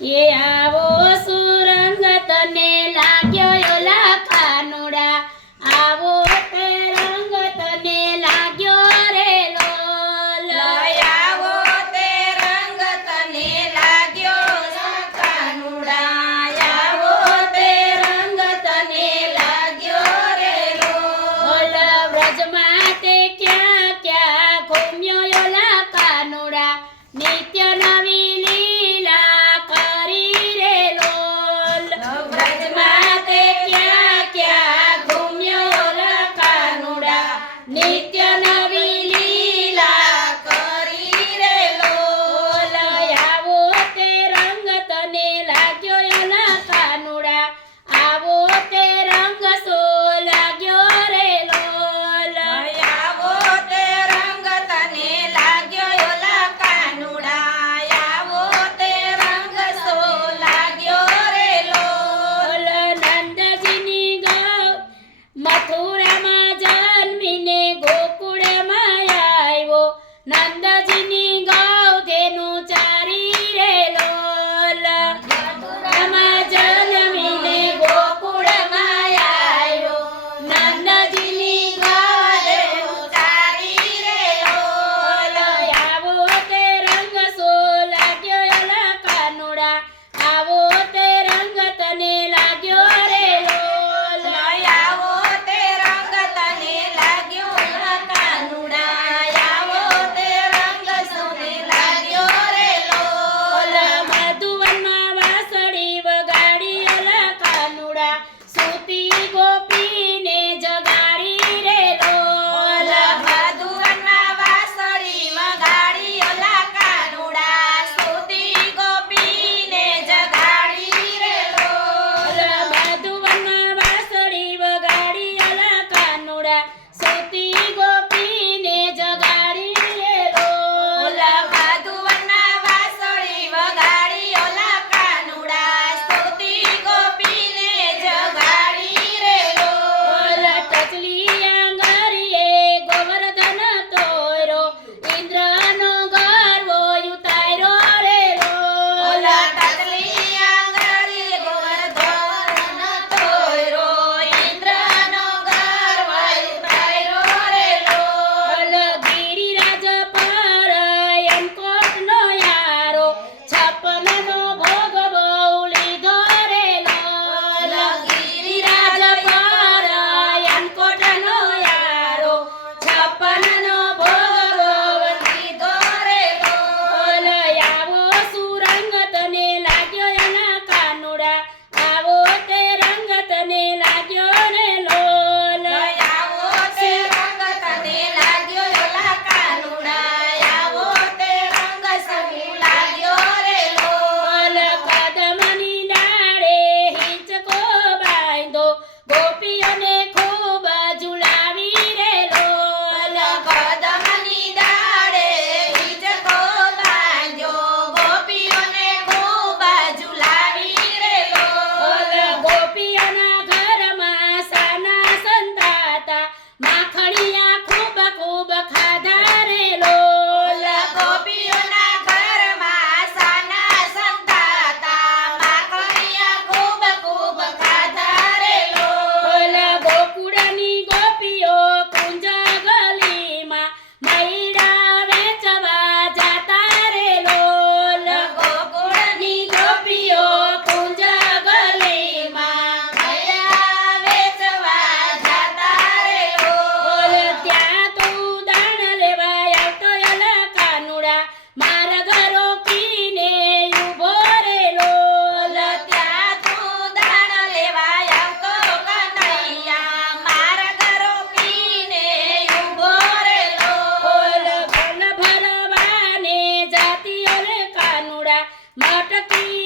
એ આવો સુરંગ તને લાગ્યો ઓલા કાનુડા, આવો તે રંગ તને લાગ્યો રે લોલ. આવો તે રંગ તને લાગ્યો કાનુડા, આવો તે રંગ તને લાગ્યો રે લોલ. વ્રજમાં તે ક્યાં ક્યાં ઘૂમ્યો ઓલા કાનુડા, નિત્ય નવી લીલા કરી રે લોલ. વ્રજમાં તે ક્યાં ક્યાં ઘૂમ્યો ઓલા કાનુડા, નિત્ય નવી લીલા કરી રે લોલ. આવો તે રંગ તને લાગ્યો ઓલા કાનુડા, આવો તે રંગ સો લાગ્યો રે લોલ. આવો તે રંગ તને લાગ્યો ઓલા કાનુડા, આવો તે રંગ સો લાગ્યો રે લોલ. નંદજીની ગૌ મથુરામાં જન્મીને ગોકુળમાં આવ્યો, નંદજીની ગૌ તેનું ચારી રે લોલ. મથુરામાં જન્મીને ગોકુળમાં આવ્યો, નંદજીની ગૌ તારી રે લોલ. આવો તે રંગ સો લાગ્યો ઓલા કાનુડા, આવો તે રંગ તને લાગ્યો રે લોલ. આવો તે રંગ તને લાગ્યો ઓલા કાનુડા, આવો તે રંગ સોને લાગ્યો રે લોલ. મધુવનમાં વાંસળી વગાડી ઓલા કાનુડા, સૂતી ગોપીને જગાડી રે લોલ. મધુવનમાં વાંસળી વગાડી ઓલા કાનુડા, સૂતી ગોપીને જગાડી રે લોલ. મધુવનમાં વાંસળી વગાડી ઓલા કાનુડા, સૂતી ગોપીને જગાડી રે લોલ. મધુવનમાં વાંસળી વગાડી ઓલા કાનુડા, સૂતી ગોપીને જગાડી રે લોલ. ટચલી આંગળીએ ગોવર્ધન તોર્યો, ઇન્દ્રનો ગર્વ ઉતાર્યો રે લોલ. ટચલી આંગળી ગોવર્ધન તોર્યો, ઇન્દ્રનો ગર્વ ઉતાર્યો રે લોલ. ગિરિરાજ પર એમકોટનો યારો, છપ્પનનો ભોગ બહુ લીધો રે લોલ. ગિરિરાજ પર એમકોટનો યારો, છપ્પનનો ભોગ બહુ લીધો રે લોલ. આવો સુરંગ તને લાગ્યો એના કાનુડા, આવો તે રંગ તને લાગ્યો રે લોલ. આવો તે રંગ તને લાગ્યો ઓલા કાનુડા, આવો તે રંગ સહુ લાગ્યો રે લોલ. કદમની ડાળે હિંચકો બાંધો, ગોપીઓને ખૂબ ઝુલાવી રે લોલ. કદમની ડાળે હિંચકો બાંધ્યો, ગોપીઓને ખૂબ ઝુલાવી રે લોલ. ગોપીઓના ઘરમાં સાના સંતાતા, માખણિયા ખૂબ ખૂબ ખાધા રે લોલ. ગોપીઓના ઘરમાં સાના સંતાતા, માખણિયા ખૂબ ખૂબ ખાધા રે લોલ. ગોકુળની ગોપીઓ કુંજ ગલીમાં મૈડા વેચવા જાતા રે લોલ. ગોકુળની ગોપીઓ કુંજ ગલીમાં મૈડા વેચવા જાતા રે લોલ. ત્યાં તું દાણ લેવા આવતો ઓલા કાનુડા, મારા ઘરો કીને ઊભો રે લોલ. ત્યાં તું દાણ લેવા આવતો કનૈયા, મારા ઘરો પીને ઊભો રે લોલ. ભલ ભરવાને જાતી ઓલે કાનુડા, મટકી